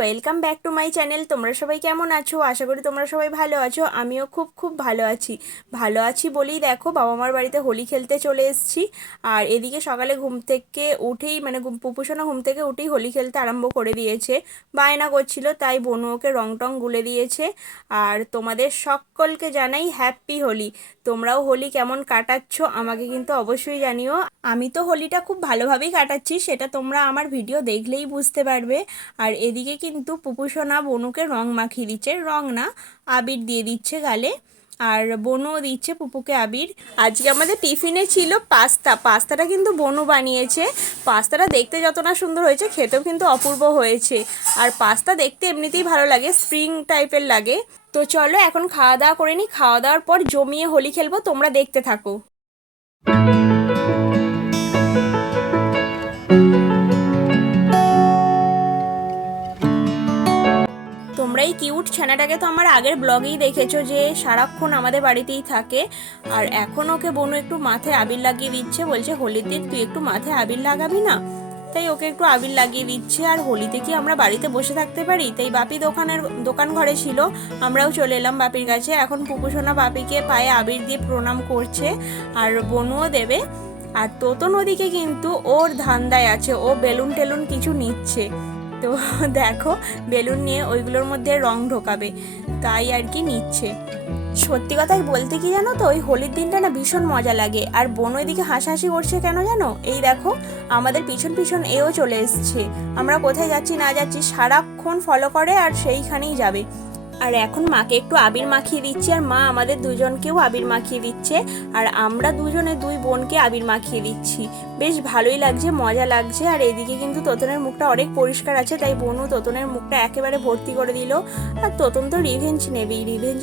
Welcome back to my channel. তোমরা সবাই কেমন আছো? আশা করি তোমরা সবাই ভালো আছো। আমিও খুব খুব ভালো আছি বলেই দেখো বাবা মার বাড়িতে হোলি খেলতে চলে এসেছি। আর এদিকে সকালে ঘুম থেকে উঠেই পুপুসোনা ঘুম থেকে উঠেই হোলি খেলতে আরম্ভ করে দিয়েছে। বায়না করছিল, তাই বনু ওকে রং টং গুলে দিয়েছে। আর তোমাদের সকলকে জানাই হ্যাপি হোলি। তোমরাও হোলি কেমন কাটাচ্ছ আমাকে কিন্তু অবশ্যই জানিও। আমি তো হোলিটা খুব ভালোভাবেই কাটাচ্ছি, সেটা তোমরা আমার ভিডিও দেখলেই বুঝতে পারবে। আর এদিকে কিন্তু পুপুসোনা বনুকে রং মাখিয়ে দিচ্ছে, রং না আবির দিয়ে দিচ্ছে গালে। আর বনুও দিচ্ছে পুপুকে আবির। আজকে আমাদের টিফিনে ছিল পাস্তাটা কিন্তু বনু বানিয়েছে। পাস্তাটা দেখতে যত না সুন্দর হয়েছে, খেতেও কিন্তু অপূর্ব হয়েছে। আর পাস্তা দেখতে এমনিতেই ভালো লাগে, স্প্রিং টাইপের লাগে। তো চলো এখন খাওয়া দাওয়া করে নিই, খাওয়া দাওয়ার পর জমিয়ে হোলি খেলবো, তোমরা দেখতে থাকো। তোমরা এই কিউট ছানাটাকে তো আমার আগের ব্লগেই দেখেছো যে সারাক্ষণ আমাদের বাড়িতেই থাকে। আর এখন ওকে বনু একটু মাথায় আবির লাগিয়ে দিচ্ছে, বলছে হোলিতে তুই একটু মাথায় আবির লাগাবি না? তাই ওকে একটু আবির লাগিয়ে দিচ্ছে। আর হোলিতে কি আমরা বাড়িতে বসে থাকতে পারি? তাই বাপি দোকান ঘরে ছিল, আমরাও চলে এলাম বাপির কাছে। এখন পুপুসোনা বাপিকে পায়ে আবির দিয়ে প্রণাম করছে, আর বনুও দেবে। আর তোতন ওদিকে কিন্তু ওর ধান্দায় আছে, ও বেলুন টেলুন কিছু নিচ্ছে। তো দেখো বেলুন নিয়ে ওইগুলোর মধ্যে রং ঢোকাবে, তাই আর কি নিচ্ছে। সত্যি কথাই বলতে কি জানো তো, ওই হোলির দিনটা না ভীষণ মজা লাগে। আর বোন ওইদিকে হাসাহাসি করছে কেন জানো? এই দেখো আমাদের পিছন পিছন এও চলে এসছে। আমরা কোথায় যাচ্ছি না যাচ্ছি সারাক্ষণ ফলো করে আর সেইখানেই যাবে। আর এখন মাকে একটু আবির মাখিয়ে দিচ্ছি, আর মা আমাদের দুজনকেও আবির মাখিয়ে দিচ্ছে। আর আমরা দুজনে দুই বোনকে আবির মাখিয়ে দিচ্ছি। বেশ ভালোই লাগছে, মজা লাগছে। আর এদিকে কিন্তু তোতনের মুখটা অনেক পরিষ্কার আছে, তাই বনু তোতনের মুখটা একেবারে ভর্তি করে দিল। আর তোতন তো রিভেঞ্জ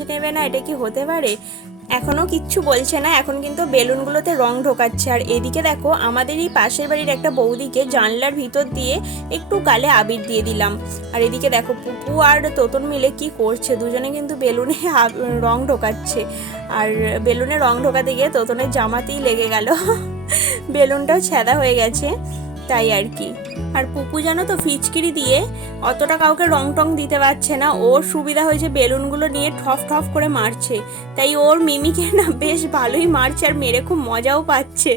নেবে না, এটা কি হতে পারে? এখনও কিচ্ছু বলছে না, এখন কিন্তু বেলুনগুলোতে রং ঢোকাচ্ছে। আর এদিকে দেখো আমাদেরই পাশের বাড়ির একটা বৌদিকে জানলার ভিতর দিয়ে একটু গালে আবির দিয়ে দিলাম। আর এদিকে দেখো পুপু আর তোতন মিলে কি করছে, দুজনে কিন্তু বেলুনে রং ঢোকাচ্ছে। আর বেলুনে রং ঢোকাতে গিয়ে তোতনের জামাতেই লেগে গেল, বেলুনটাও ছেঁদা হয়ে গেছে, তাই আর কি। আর পুপু জানো তো ফিচকিরি দিয়ে অতটা কাউকে রং টং দিতে পারছে না, ওর সুবিধা হয়েছে বেলুনগুলো নিয়ে ঠফ ঠফ করে মারছে। তাই ওর মিমিকে না বেশ ভালোই মারছে, আর মেরে খুব মজাও পাচ্ছে।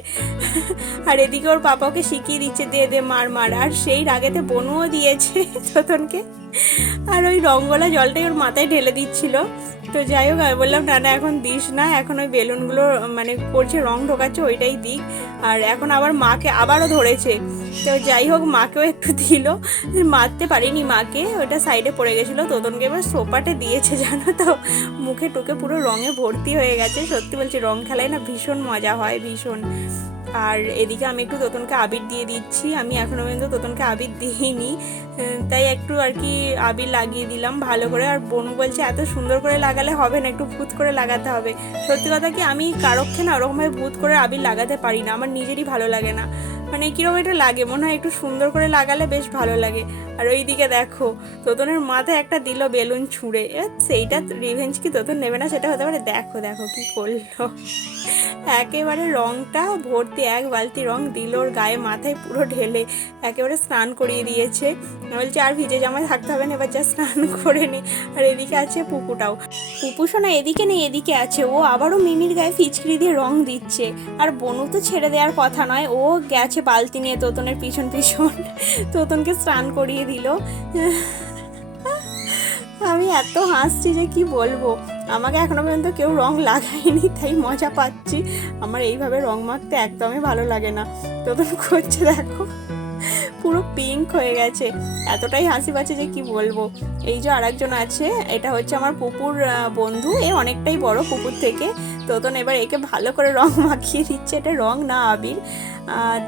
আর এদিকে ওর পাপাকে শিখিয়ে দিচ্ছে দে দে মার মার, আর সেই রাগেতে বনুও দিয়েছে তোতনকে। আর ওই রঙ্গলা জলটাই ওর মাথায় ঢেলে দিচ্ছিল। তো যাই হোক আমি বললাম না না এখন দিস না, এখন ওই বেলুনগুলো করছে রং ঢোকাচ্ছে ওইটাই দিক। আর এখন আবার মাকে আবারও ধরেছে, তো যাই হোক মাকেও একটু দিল। মারতে পারিনি মাকে, ওইটা সাইডে পড়ে গেছিলো। তোতনকে এবার সোপাটে দিয়েছে জানো তো, মুখে টুকে পুরো রঙে ভর্তি হয়ে গেছে। সত্যি বলছি রং খেলায় না ভীষণ মজা হয়, ভীষণ। আর এদিকে আমি একটু তোতনকে আবির দিয়ে দিচ্ছি, আমি এখনও পর্যন্ত তোতনকে আবির দিইনি, তাই একটু আর কি আবির লাগিয়ে দিলাম ভালো করে। আর বনু বলছে এত সুন্দর করে লাগালে হবে না, একটু ভূত করে লাগাতে হবে। সত্যি কথা কি আমি কারোক্ষে না ওরকমভাবে ভূত করে আবির লাগাতে পারি না, আমার নিজেরই ভালো লাগে না। কীরকম এটা লাগে, মনে হয় একটু সুন্দর করে লাগালে বেশ ভালো লাগে। আর ওই দিকে দেখো তোতনের মাথায় একটা দিল বেলুন ছুঁড়ে, সেইটা রিভেঞ্জ কি তোতন নেবে না সেটা হতে পারে। দেখো দেখো কি করলো, একেবারে রংটা ভর্তি, এক বালতি রং দিল ওর গায়ে মাথায় পুরো ঢেলে, একেবারে স্নান করিয়ে দিয়েছে। বলছে আর ভিজে জামায় থাকতে হবে না, এবার যা স্নান করে নে। আর এদিকে আছে পুপুটাও, পুপুসোনা এদিকে নেই এদিকে আছে, ও আবারও মিমির গায়ে ফিচকিরি দিয়ে রং দিচ্ছে। আর বনু তো ছেড়ে দেওয়ার কথা নয়, ও গেছে বালতি নিয়ে তোতনের পিছন পিছন, তোতনকে স্নান করিয়ে দিল। আমি এত হাসছি যে কি বলবো, আমাকে এখনো পর্যন্ত কেউ রং লাগায়নি, তাই মজা পাচ্ছি। আমার এইভাবে রং মাখতে একদমই ভালো লাগে না। তোতন করছে দেখো পুরো পিঙ্ক হয়ে গেছে, এতটাই হাসি পাচ্ছে যে কি বলবো। এই যে আরেকজন আছে, এটা হচ্ছে আমার পুপুর বন্ধু, এ অনেকটাই বড় পুপুর থেকে। তোতন এবার একে ভালো করে রং মাখিয়ে দিচ্ছে, এটা রং না আবির।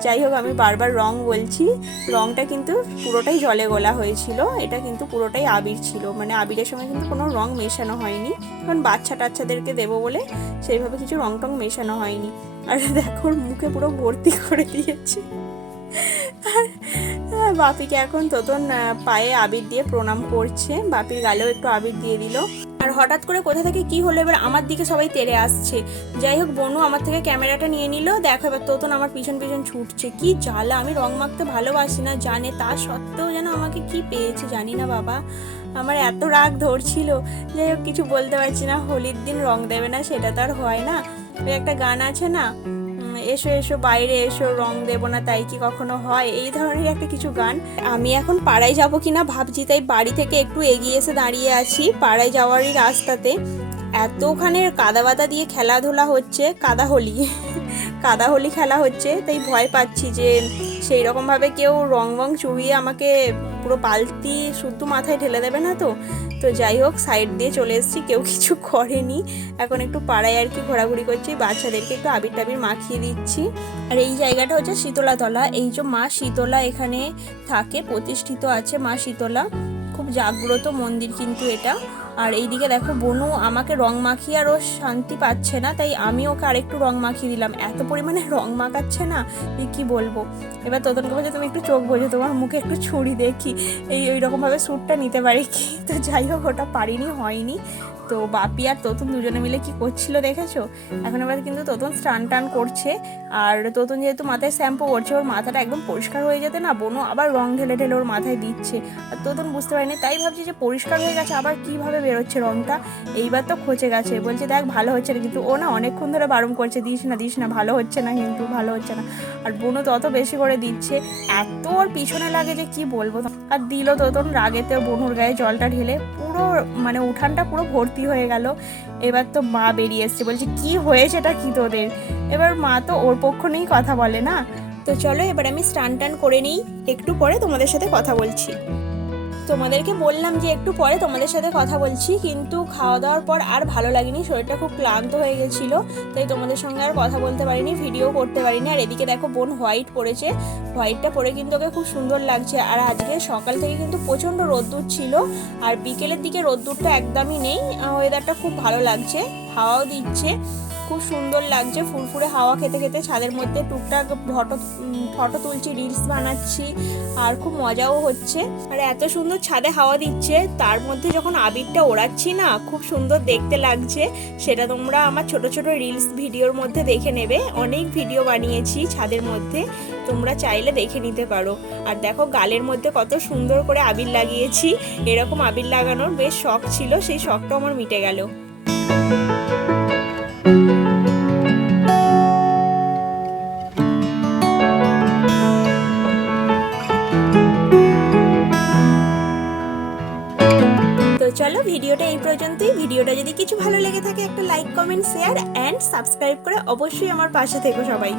যাই হোক আমি বারবার রং বলছি, রংটা কিন্তু পুরোটাই জলে গোলা হয়েছিল, এটা কিন্তু পুরোটাই আবির ছিল, আবিরের সঙ্গে কিন্তু কোনো রং মেশানো হয়নি, কারণ বাচ্চা টাচ্চাদেরকে দেবো বলে সেইভাবে কিছু রং টং মেশানো হয়নি। আর দেখো মুখে পুরো ভর্তি করে দিয়েছে। আর বাপিকে এখন তোতন পায়ে আবির দিয়ে প্রণাম করছে, বাপির গালেও একটু আবির দিয়ে দিল। আর হঠাৎ করে কোথা থেকে কি হলো, এবার আমার দিকে সবাই তেড়ে আসছে। যাই হোক, বনু আমার থেকে ক্যামেরাটা নিয়ে নিল। দেখো এবার তোতন আমার পিছন পিছন ছুটছে। কি জ্বালা, আমি রং মাখতে ভালোবাসি না জানে, তা সত্ত্বেও যেন আমাকে কি পেয়েছে জানি না বাবা, আমার এত রাগ ধরছিল। যাই হোক, কিছু বলতে পারছি না, হোলির দিন রং দেবে না সেটা তো আর হয় না। ওই একটা গান আছে না, এসো এসো বাইরে এসো, রং দেবো না তাই কি কখনো হয়, এই ধরনের একটা কিছু গান। আমি এখন পাড়ায় যাব কিনা ভাবছি, তাই বাড়ি থেকে একটু এগিয়ে এসে দাঁড়িয়ে আছি পাড়ায় যাওয়ারই রাস্তাতে। এতখানে কাদা বাদা দিয়ে খেলাধুলা হচ্ছে, কাদা হোলি খেলা হচ্ছে, তাই ভয় পাচ্ছি যে সেই রকমভাবে কেউ রং চুবিয়ে আমাকে পুরো বালতি শুদ্ধ মাথায় ঢেলে দেবে না তো। তো যাই হোক, সাইড দিয়ে চলে এসেছি, কেউ কিছু করেনি। এখন একটু পাড়ায় আর কি ঘোরাঘুরি করছি, বাচ্চাদেরকে একটু আবির টাবির মাখিয়ে দিচ্ছি। আর এই জায়গাটা হচ্ছে শীতলাতলা। এই যে মা শীতলা এখানে থাকে, প্রতিষ্ঠিত আছে মা শীতলা, খুব জাগ্রত মন্দির কিন্তু এটা। আর এইদিকে দেখো বনু আমাকে রং মাখিয়ে আর ও শান্তি পাচ্ছে না, তাই আমি ওকে আরেকটু রং মাখিয়ে দিলাম। এত পরিমাণে রং মাখাচ্ছে না যে কি বলবো। এবার তোতনকে বলছে তুমি একটু চোখ বোঝো, তোমার মুখে একটু ছুরি দেখি ওই রকমভাবে শ্যুটটা নিতে পারি কি। তো যাই হোক, ওটা পারিনি, হয়নি। তো বাপি আর তোতন দুজনে মিলে কি করছিল দেখেছো। এখন এবার কিন্তু তোতন স্নান টান করছে। আর তোতন যেহেতু মাথায় শ্যাম্পু করছে, ওর মাথাটা একদম পরিষ্কার হয়ে যেতে না, বনু আবার রং ঢেলে ঢেলে ওর মাথায় দিচ্ছে। আর তোতন বুঝতে পারিনি, তাই ভাবছি যে পরিষ্কার হয়ে গেছে, আবার কিভাবে বেরোচ্ছে রংটা। এইবার তো খচে গেছে, বলছে দেখ ভালো হচ্ছে না, কিন্তু ও না অনেকক্ষণ ধরে বারণ করছে দিস না ভালো হচ্ছে না, কিন্তু ভালো হচ্ছে না। আর বনু তত বেশি করে দিচ্ছে, এত ওর পিছনে লাগে যে কি বলবো। আর দিল তোতন রাগেতে বনুর গায়ে জলটা ঢেলে, পুরো মানে উঠানটা পুরো ভর্তি হয়ে গেল। এবার তো মা বেরিয়ে এসছে, বলছে কি হয়েছে এটা কি তোদের। এবার মা তো ওর পক্ষ নিয়েই কথা বলে না। তো চলো এবার আমি স্নান টান করে নিই, একটু পরে তোমাদের সাথে কথা বলছি। তোমাদেরকে বললাম যে একটু পরে তোমাদের সাথে কথা বলছি, কিন্তু খাওয়া দাওয়ার পর আর ভালো লাগেনি, শরীরটা খুব ক্লান্ত হয়ে গেছিলো, তাই তোমাদের সঙ্গে আর কথা বলতে পারিনি, ভিডিও করতে পারিনি। আর এদিকে দেখো বোন হোয়াইট পরেছে, হোয়াইটটা পরে কিন্তু ওকে খুব সুন্দর লাগছে। আর আজকে সকাল থেকে কিন্তু প্রচণ্ড রোদ্দুর ছিল, আর বিকেলের দিকে রোদ্দুরটা একদমই নেই, ওয়েদারটা খুব ভালো লাগছে, হাওয়াও দিচ্ছে, খুব সুন্দর লাগছে। ফুরফুরে হাওয়া খেতে খেতে ছাদের মধ্যে টুকটাক ফটো তুলছি, রিলস বানাচ্ছি, আর খুব মজাও হচ্ছে। আর এত সুন্দর ছাদে হাওয়া দিচ্ছে, তার মধ্যে যখন আবিরটা ওড়াচ্ছি না, খুব সুন্দর দেখতে লাগছে। সেটা তোমরা আমার ছোট ছোট রিলস ভিডিওর মধ্যে দেখে নেবে, অনেক ভিডিও বানিয়েছি ছাদের মধ্যে, তোমরা চাইলে দেখে নিতে পারো। আর দেখো গালের মধ্যে কত সুন্দর করে আবির লাগিয়েছি, এরকম আবির লাগানোর বেশ শখ ছিল, সেই শখটাও আমার মিটে গেল। তো চলো ভিডিওটা এই পর্যন্তই। ভিডিওটা যদি কিছু ভালো লেগে থাকে একটা like comment share and subscribe করে অবশ্যই আমার পাশে থেকো সবাই।